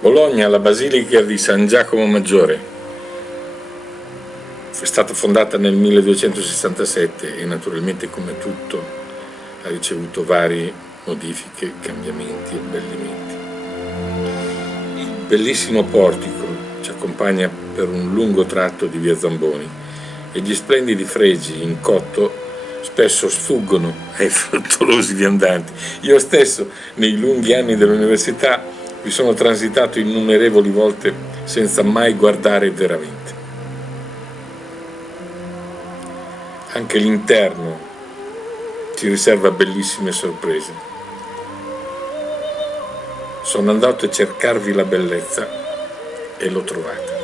Bologna, la Basilica di San Giacomo Maggiore. È stata fondata nel 1267 e naturalmente, come tutto, ha ricevuto varie modifiche, cambiamenti e abbellimenti. Il bellissimo portico ci accompagna per un lungo tratto di via Zamboni e gli splendidi fregi in cotto spesso sfuggono ai frettolosi viandanti. Io stesso, nei lunghi anni dell'università, vi sono transitato innumerevoli volte senza mai guardare veramente. Anche l'interno ci riserva bellissime sorprese. Sono andato a cercarvi la bellezza e l'ho trovata.